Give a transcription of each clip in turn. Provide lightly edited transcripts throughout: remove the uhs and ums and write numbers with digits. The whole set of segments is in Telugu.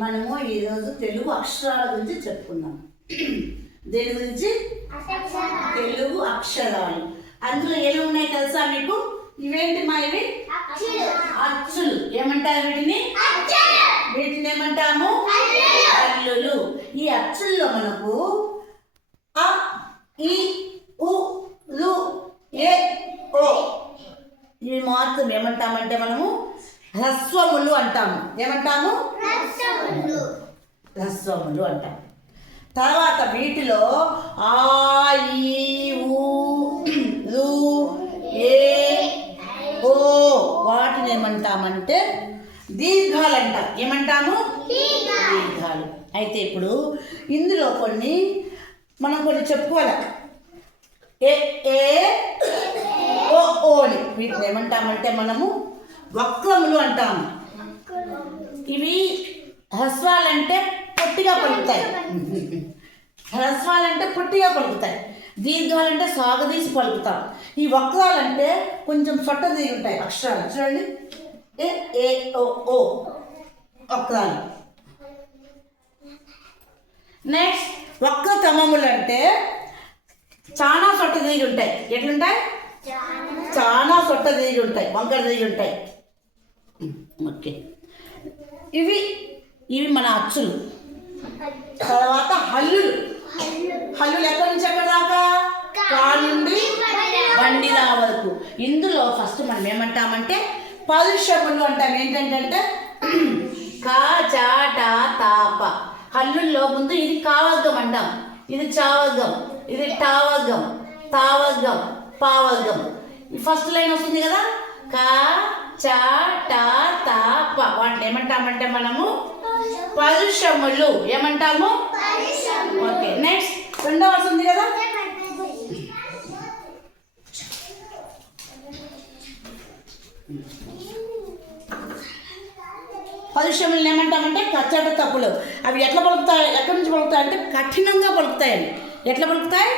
మనము ఈరోజు తెలుగు అక్షరాల గురించి చెప్పుకుందాం. దేని గురించి? తెలుగు అక్షరాలు. అందులో ఏమి ఉన్నాయి తెలుసా మీకు? ఇవేంటి మా ఇవి? అచ్చులు. ఏమంటారు వీటిని? వీటిని ఏమంటాము? హల్లులు. ఈ అచ్చుల్లో మనకు అ, ఈ, ఉ, లు, ఏ, ఓ ఇవి మాత్రం ఏమంటామంటే మనము హ్రస్వములు అంటాము. ఏమంటాము? హ్రస్వములు అంటాము. తర్వాత వీటిలో ఆ, ఈ, ఊ, లు, ఏ, ఓ వాటిని ఏమంటామంటే దీర్ఘాలు అంటాం. ఏమంటాము? దీర్ఘాలు. అయితే ఇప్పుడు ఇందులో మనం కొన్ని చెప్పుకోవాలి. ఏ, ఏ, ఓ, ఓని వీటిని ఏమంటామంటే మనము వక్రములు అంటాము. ఇవి హ్రస్వాలంటే పొట్టిగా పలుకుతాయి. హ్రస్వాలంటే పొట్టిగా పలుకుతాయి. దీర్ఘాలంటే సాగదీసి పలుకుతాం. ఈ వక్రాలంటే కొంచెం సొట్ట దిగి ఉంటాయి అక్షరాలు. చూడండి, ఏ, ఏ, ఓ, ఓ వక్రాలు. నెక్స్ట్ వక్రతమములు అంటే చాలా సొట్ట దిగి ఉంటాయి. ఎట్లుంటాయి? చాలా సొట్ట దిగి ఉంటాయి, వంకర దిగి ఉంటాయి. ఓకే, ఇవి మన అచ్చులు. తర్వాత హల్లులు. హల్లులు ఎక్కడి నుంచి ఎక్కడ దాకా? కా నుండి బండిరా వరకు. ఇందులో ఫస్ట్ మనం ఏమంటామంటే పరుషములు అంటాం. ఏంటంటే కా, చా, టా, తాప. హల్లుల్లో ముందు ఇది కావర్గం అంటాం, ఇది చావర్గం, ఇది టావర్గం, తావర్గం, పావర్గం. ఫస్ట్ లైన్ వస్తుంది కదా, కా, చా, టా, తా, ప. వాటిని ఏమంటామంటే మనము పరుషములు. ఏమంటాము? ఓకే, నెక్స్ట్ రెండో వస్తుంది కదా, పరుషములను ఏమంటామంటే కచ్చట తప్పులు. అవి ఎట్లా పలుకుతాయి? ఎక్కడి నుంచి పలుకుతాయి అంటే కఠినంగా పలుకుతాయి. ఎట్లా పలుకుతాయి?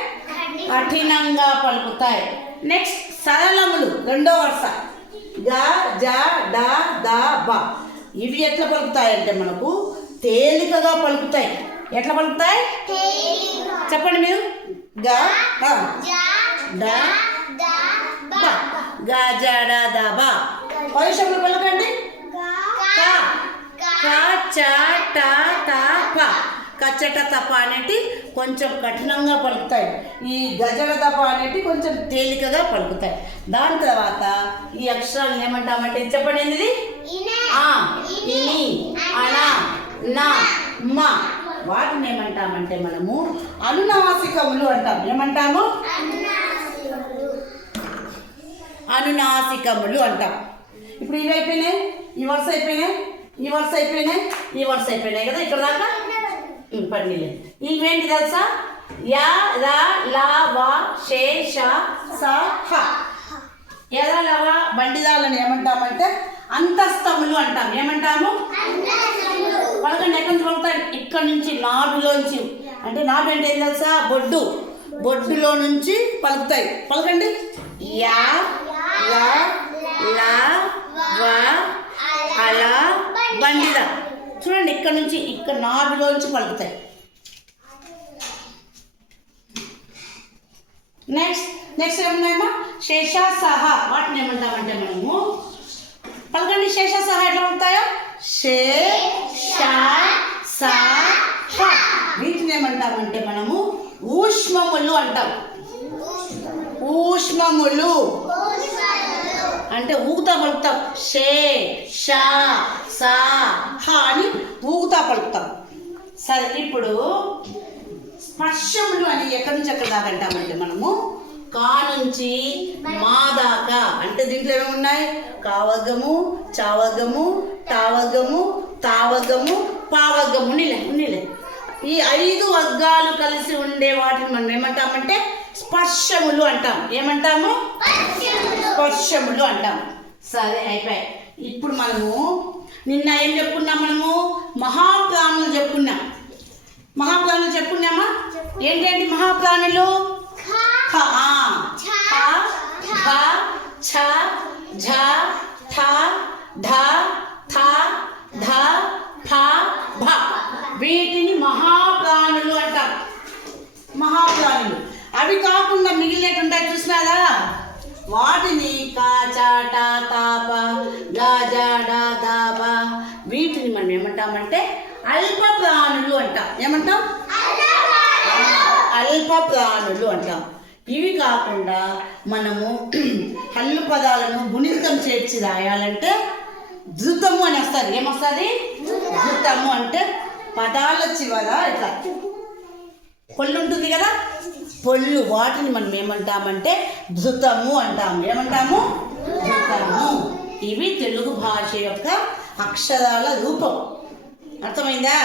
కఠినంగా పలుకుతాయి. నెక్స్ట్ సరళములు. రెండో వరుస గా, జా, డా, దా, బా. ఇవి ఎట్లా పలుకుతాయంటే మనకు తేలికగా పలుకుతాయి. ఎట్లా పలుకుతాయి చెప్పండి మీరు? గా, డా, బా. గా, జా, డా, దా, బా. పరుషములు పలకండి. కా, కా, చా, టా, తా, ప. కచ్చట తప అనేటి కొంచెం కఠినంగా పలుకుతాయి. ఈ గజల తప అనేటి కొంచెం తేలికగా పలుకుతాయి. దాని తర్వాత ఈ అక్షరాలను ఏమంటామంటే చెప్పండి, ఇది ఆ, ఇని, అన, నా, మ. వాటిని ఏమంటామంటే మనము అనునాసికములు అంటాం. ఏమంటాము? అనునాసికములు అంటాం. ఇప్పుడు ఇవి అయిపోయినాయి, ఈ వరుస అయిపోయినాయి, ఈ వరుస అయిపోయినాయి, ఈ వరుస అయిపోయినాయి కదా ఇక్కడ దాకా. పన్నీలే. ఇవేంటి తెలుసా? యా, రా, లా, వా, షే, షా, సా, హ. ఎరా, లవా, బండిదాలని ఏమంటామంటే అంతస్తములు అంటాం. ఏమంటాము? పలకండి. ఎక్కడి నుంచి పలుకుతాయి? ఇక్కడ నుంచి, నాభిలోంచి. అంటే నాభి అంటే ఏం తెలుసా? బొడ్డు. బొడ్డులో నుంచి పలుకుతాయి. పలకండి. యా, లా, లా, వా, అలా, బండిదా. చూడండి, ఇక్కడ నుంచి ఇక్కడ నాభిలోంచి పలుకుతాయి. నెక్స్ట్ ఏమన్నాయమ్మా? శేష, సహ. వాటిని ఏమంటామంటే మనము పలకండి. శేష, సహ ఎట్లా పలుకుతాయో? షే, షా, సా, హ. వీటిని ఏమంటామంటే మనము ఊష్మములు అంటాం. ఊష్మములు అంటే ఊగుతా పలుకుతాం. షే, షా, సా, హ అని ఊగుతా పలుకుతాం. సరే, ఇప్పుడు స్పర్శములు అని ఎక్కడి నుంచి ఎక్కడ దాకా అంటామంటే మనము కా నుంచి మా దాకా. అంటే దీంట్లో ఏమేమి ఉన్నాయి? కావర్గము, చావర్గము, టావర్గము, తావర్గము, పావర్గము. ఉన్నిలే. ఈ 5 వర్గాలు కలిసి ఉండే వాటిని మనం ఏమంటామంటే స్పర్శములు అంటాం. ఏమంటాము? స్పర్శములు అంటాం. సరే, అయిపోయాయి. ఇప్పుడు మనము నిన్న ఏం చెప్పుకున్నాం? మనము మహాప్రాణులు చెప్పుకున్నాం. మహాప్రాణులు చెప్పుకున్నామా? ఏంటంటే మహాప్రాణులు ఖ, ఘ, ఛ, ఝ, ఠ, ఢ, థ, ధ, ఫ, భ. వీటిని మహాప్రాణులు అంటాం. మహాప్రాణులు. అవి కాకుండా మిగిలినట్టు ఉంటాయి చూసినారా, వాటిని కాచాట తాప గాజాడ దాప వీటిని మనం ఏమంటామంటే అల్ప ప్రాణులు అంటాం. ఏమంటాం? అల్ప ప్రాణులు అంటాం. ఇవి కాకుండా మనము హల్లు పదాలను గుణితం చేర్చి రాయాలంటే ధృతము అని వస్తుంది. ఏమొస్తుంది? ధృతము అంటే పదాల చివర ఇట్లా పొల్లు ఉంటుంది కదా, పొల్లు, వాటిని మనం ఏమంటామంటే ధృతము అంటాము. ఏమంటాము? ధృతము. ఇవి తెలుగు భాష యొక్క అక్షరాల రూపం. అర్థమైందా?